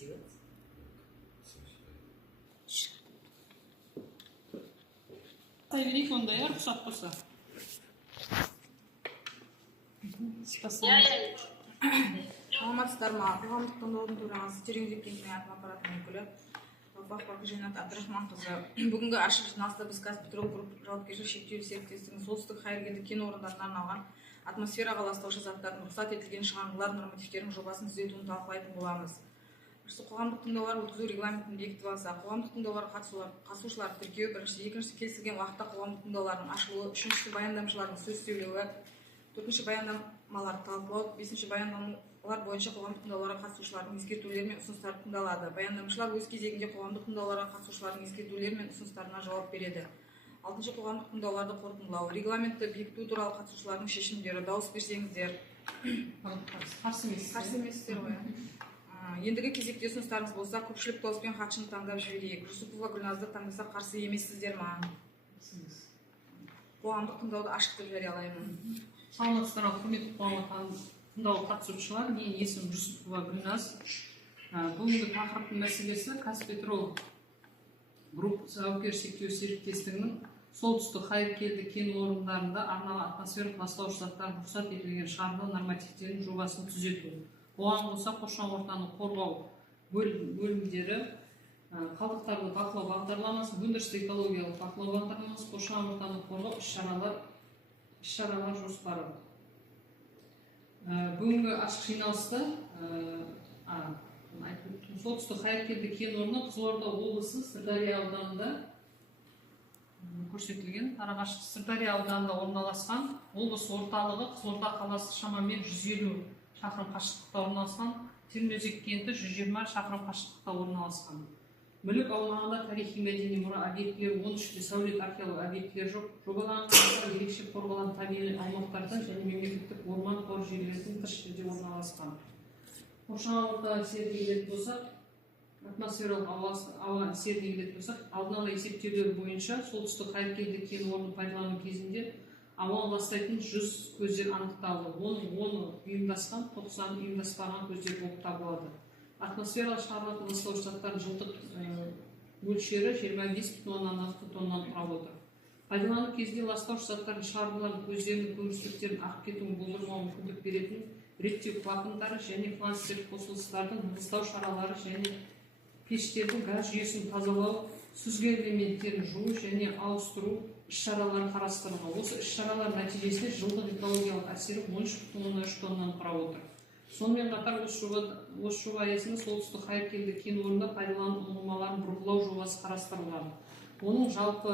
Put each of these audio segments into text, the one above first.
сделать? Айверик ондай рұқсат болса. Саламатсыздар ма? Қоғамдық тыңдаудың төрағасы Тереңдік кентінің әкім аппаратының өкілі Бақбақ Женат Абдрахманқызы. Бүгінгі ашық жиналыста біз Қазпетрол Групп жауапкершілігі шектеулі серіктестігінің солтүстік хайыргелді кен орындарына арналған атмосфераға ластаушы заттардың рұқсат етілген шығарындылар нормативтерінің жобасын түзетуін талқылайтын боламыз. Бірінші қоғамдық тыңдаулар өткізу регламентін бекітіп алса, қоғамдық тыңдауларға қатысушылар тіркеу, бірінші, екінші келісілген уақытта қоғамдық тыңдаулардың ашылуы, үшінші баяндамшылардың сөз сөйлеуі, төртінші баяндамаларды талқылау, бесінші баяндамалар бойынша қоғамдық тыңдауларға қатысушылардың ескертулері мен ұсыныстары тыңдалады. Баяндамшылар өз кезегінде қоғамдық тыңдауларға қатысушылардың ескертулері мен ұсыныстарына жауап береді. Алтыншы қоғамдық тыңдауларды қорытындылау. Регламентті бекіту туралы қатысушылардың шешімдері. Дауыс берсеңіздер. Қарсы емессіздер ғой. Ендігі кезекте ұсыныстарыңыз болса, көпшілік дауыспен хатшыны таңдап жіберейік. Жүсіпова Гүлназды таңдаса қарсы емессіздер ма? Қоғамдық тыңдауды ашық деп жариялаймын. Саламатсыздар, құрметті қоғамдық тыңдауға қатысушылар, менің есімім Жүсіпова Гүлназ. Бүгінгі тақырыптың мәселесі Қазпетрол Групп жауапкершілігі шектеулі серіктестігінің солтүстік хайыркелді кен орындарында арналған атмосфералық ластаушы заттардың рұқсат етілген шығарындылар нормативтерінің жобасын түзету. Оған қоса қоршаған ортаны қорғау бөлімдері, қалдықтарды бақылау бағдарламасы, өндірістік экологиялық бақылау бағдарламасы, қоршаған ортаны қорғау іс-шаралар жоспары. Бүгінгі ашық жиналыста солтүстік хайыркелді кен орны Қызылорда облысы Сырдария ауданында көрсетілген. Сырдария ауданында орналасқан. Облыс орталығы Қызылорда қаласы шамамен 150 шақырым қашықтықта орналасқан. Термезек кенті 120 шақырым қашықтықта орналасқан. Мүлік аумағында тарихи мәдени мұра объектілері 13-те сәулет археологиялық объектілер жоқ. Жобаланған ерекше қорғалған табиғи аумақтарда және мемлекеттік орман қоры жерлердің тыс жерде орналасқан. Қоршаған ортаға әсеріне келетін болсақ, атмосфералық ауа әсеріне келетін болсақ, алдын ала есептеулер бойынша солтүстік хайыркелді кен орнын пайдалану кезінде ауаны ластайтын 100 көздер анықталды. Оның 10-і ұйымдасқан, 90 ұйымдаспаған көздер болып табылады. Атмосфералық шығарылатын ластаушы заттардың жылдық мөлшері 25,6 тоннаны құрап отыр. Пайдалану кезінде ластаушы заттардың шығарындылардың көздерінің көнгіштіктерін ағып кетуін болдырмауға мүмкіндік беретін реттеу клапандары және фланцтер қосылыстардың маңғыстау шаралары және пештердің газ жүйесін тазалау, сүзгі элементтерін жуу және ауыстыру іс-шаралары қарастырылған. Осы іс-шаралар нәтижесінде жылдық экологиялық әсері 13,3 тоннаны құрап отыр. Сонымен қатар осы жоба аясында солтүстік хайыркелді кен орнында пайдалану ұңғымаларын бұрғылау жобасы қарастырылған. Оның жалпы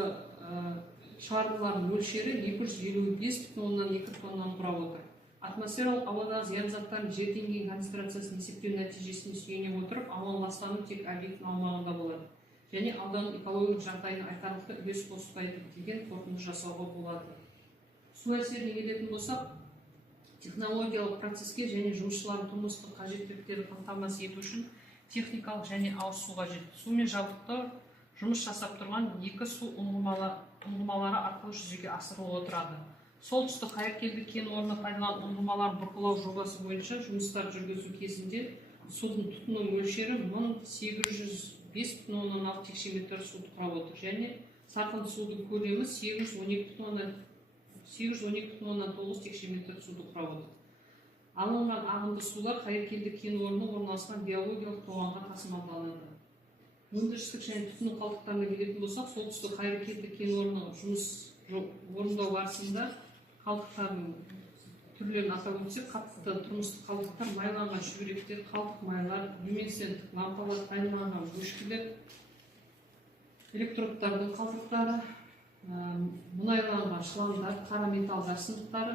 шығарындылардың мөлшері 255,2 тоннаны құрап отыр. Атмосфералық ауадағы зиян заттардың жер деңгейінің концентрациясын есептеу нәтижесіне сүйене отырып, ауаны ластану тек объектінің аумағында болады. Және ауданның экологиялық жағдайына айтарлықтай үлес қоспайды деген қорытынды жасауға болады. Су әсеріне келетін болсақ, технологиялық процеске және жұмысшылардың тұрмыстық қажеттіліктерін қамтамасыз ету үшін техникалық және ауыз су қажет. Сумен жабдықтау жұмыс жасап тұрған екі су ұңғымалары арқылы жүзеге асырылып отырады. Солтүстік хайыркелді кен орны пайдалану ұңғымаларын бұрғылау жобасы бойынша жұмыстар жүргізу кезінде судың тұтыну мөлшері 1805,6 текшеметр суды құрап отыр және сарқынды судың көлемі 812,9 текшеметр суды құрап отыр. Алынған ағынды сулар хайыркелді кен орны орналасқан биологиялық тоғанға тасымалданады. Өндірістік және тұтыну қалдықтарына келетін болсақ, солтүстік хайыркелді кен орны жұмыс орындау барысында қалдықтардың түрлерін атап өтсек, қатты тұрмыстық қалдықтар, майланған шүберектер, қалдық майлар, люминесценттік лампалар, тайылмаған бөшкелер, электродтардың қалдықтары, мұнайланған шламдар, қара металл сынықтары,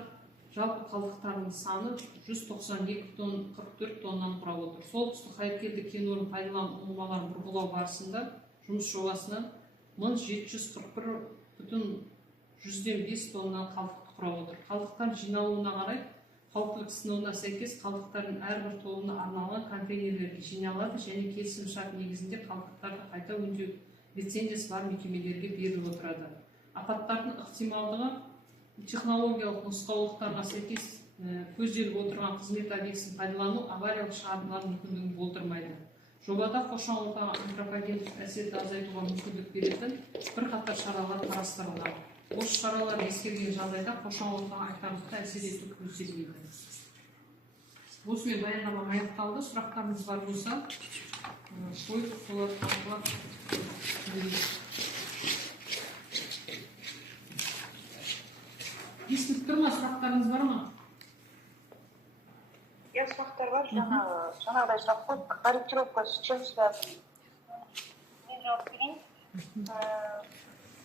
жалпы қалдықтардың саны 192,44 тоннаны құрап отыр. Солтүстік хайыркелді кен орнын пайдалану ұңғымаларын бұрғылау барысында жұмыс жобасынан 1741,5 тонна қалдықты құрап отыр. Қалдықтар жиналуына қарай қауіптілік сынауына сәйкес қалдықтардың әрбір тобына арналған контейнерлерге жиналады және келісімшарт негізінде қалдықтарды қайта өңдеу лицензиясы бар мекемелерге беріліп отырады. Апаттардың ықтималдығы технологиялық нұсқаулықтарға сәйкес көзделіп отырған қызмет объектісін пайдалану авариялық шығарындылар мүмкіндігін болдырмайды. Жобада қоршаған ортаға антропогендік әсерді азайтуға мүмкіндік беретін бірқатар шаралар қарастырылған. Осы шаралар ескерген жағдайда қоршаған ортаға айтарлықтай әсер ету көзделмейді. Осымен баяндамам аяқталды. Сұрақтарыңыз бар болса, қойып соларды талқылап естіліп тұр ма? Сұрақтарыңыз бар ма? Иә, сұрақтар бар. Жаңағыдай сұрақ қой, корректировка с чем связана? Мен жауап берейін.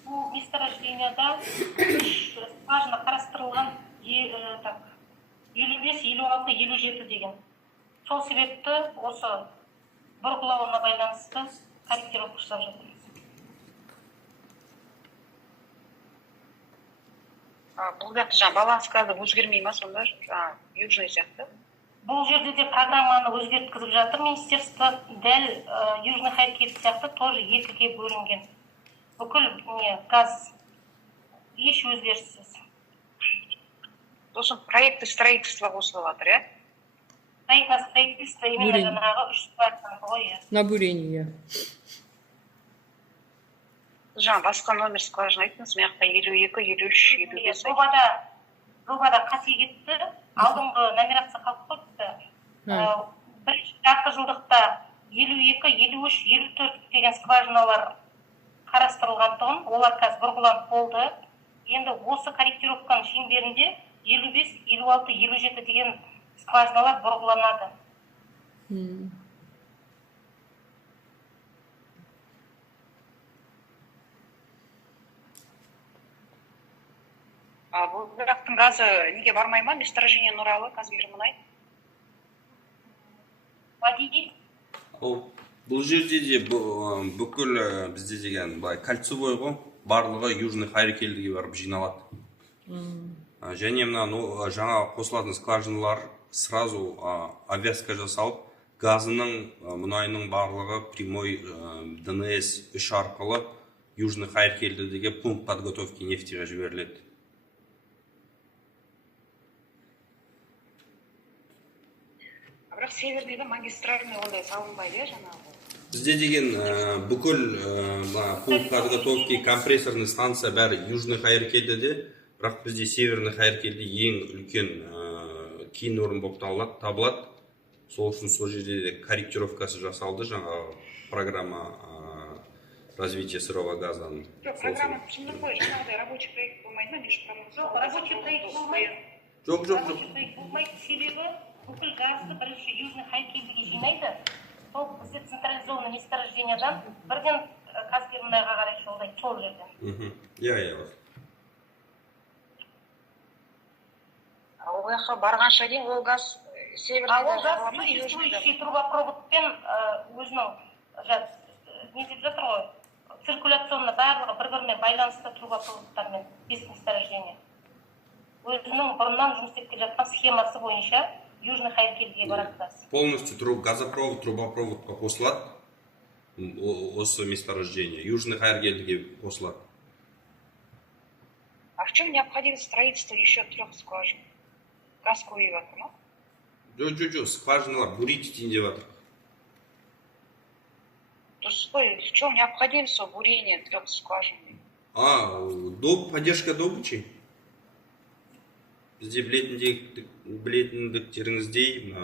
Бұл месторожденияда скважина қарастырылған 55, 56, 57 деген. Сол себепті осы бұрғылауына байланысты корректировка жасап жатырмыз. Бұл жақты баланс газы өзгермей ма сонда? Южный сияқты? Бұл жерде де программаны өзгерткізіп жатыр. Министерство дәл южный хайркелді сияқты тоже екіге бөлінген. Бүкіл газ еш өзгеріссіз. Сосын проекты строительства қосылып жатыр, иә? Проектное строительство именно жаңағы 3 скважина ғой. На бурение. Жаңа басқа номер скважина айттыңыз, мен жақта 52, 53, 55. Жобада қате кетті. Алдыңғы номерация қалып қойыпты. Бірінші жарты жылдықта 52, 53, 54 деген скважиналар қарастырылғандығын, олар қазір бұрғыланып болды. Енді осы корректировканың шеңберінде 55, 56, 57 деген скважиналар бұрғыланады. Бұл жақтың газы неге бармай ма? Месторождение Нұралы, Казмир мұнай? Вадиди? Бұл жерде де бүкіл бізде деген кольцевой ғой, барлығы южный хайркелдіге барып жиналады. Және жаңа қосылатын скважиналар сразу обвязка жасалып, газының, мұнайының барлығы прямой ДНС 3 арқылы южный хайркелдіге пункт подготовки нефтиға жіберіледі. Бірақ севердегі магистральный ондай салынбайды, жаңағы. Бізде деген бүкіл пункт подготовки компрессорный станция бәрі южный хайркелдіде, бірақ бізде северный хайркелді ең үлкен кен орын болып табылады. Сол үшін сол жерде корректировкасы жасалды, жаңа программа развития сырого газа. Программа түсіндім ғой, жаңағыдай рабочий проект болмайды ма? Жоқ, рабочий проект болмайды. Жоқ. Рабочий проект болмайды, себебі бүкіл газды бірінші южный хайркелдіге жинайды. Сол бізде централизованный месторождениядан бірден Казмир мұнайға қарай жолдайды, сол жерден. Иә. Ол жаққа барғанша дейін ол газ севердегі Ол газ существующий трубопроводпен өзінің не деп жатыр ғой, циркуляционны барлығы бір-бірімен байланысты трубопроводтармен без месторождения. Өзінің бұрыннан жұмыс істеп келе жатқан схемасы бойынша южный хайркелдіге барады газ. Полностью газопровод, трубопроводқа қосылады, осы месторождение, южный хайркелдіге қосылады. А в чем необходимость строительства еще 3 скважин? Газ көбейіп жатыр ма? Жоқ, скважиналар бурить етейін деп жатыр. Дұрыс қой, в чем необходимость бурения 3 скважин? Поддержка добычи. Бізде білетіндіктеріңіздей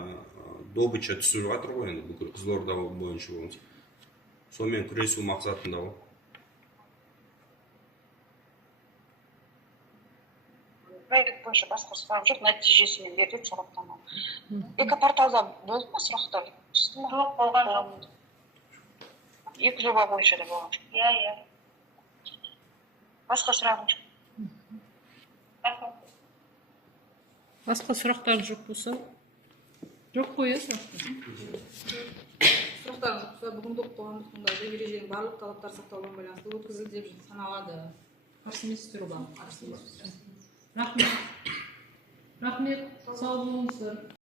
добыча түсіп жатыр ғой, енді бүкіл Қызылорда бойынша болмаса. Сонымен күресу мақсатында ғой. Проект бойынша басқа сұрақ жоқ, нәтижесімен береді сараптама. Экопорталда болды ма сұрақтар? Жоқ, болған жоқ. 2 жоба бойынша да болған жоқ. Иә. Басқа сұрағым жоқ. Басқа сұрақтар жоқ болса? Жоқ қой, Сұрақтар жоқ болса, бүгінгі қоғамдық тыңдауда ереженің барлық талаптар сақталуына байланысты өткізілді деп саналады. Қарсы еместер ғой. Рахмет. Сау болыңыздар.